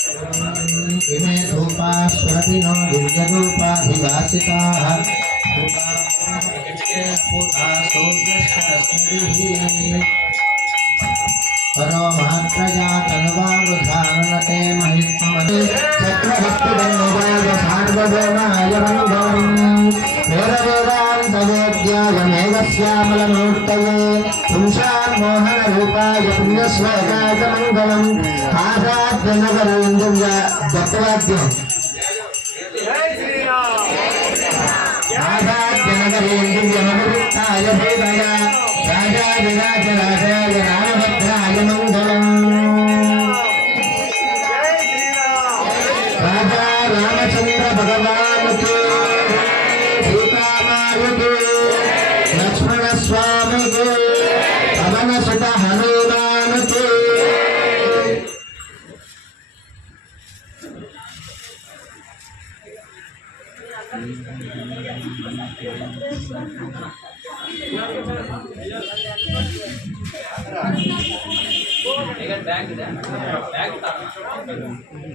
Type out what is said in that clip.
इमे धूपा स्वपिनो दिव्यरूपाधिवासिताः परो महात्रया तन्वावधारणते महित्मते चक्रभक्तिबन्धुवाय सार्वभौमाय मङ्गलम् वेदवेदान्तवेद्याय मेघश्यामलमूर्तये पुंसान्मोहनरूपाय पुण्यश्लोकाय मङ्गलम् आसाद्यनगरेन्द्रय दत्तवाद्यम् आसाद्यनगरेन्द्रयमनुवृत्ताय देवय राजाधिराजराजाय रामभद्राय मङ्गलम् राजा रामचन्द्र भगवान् के सीतामाता के लक्ष्मण स्वामी के पवन सुत हनुमान के बैग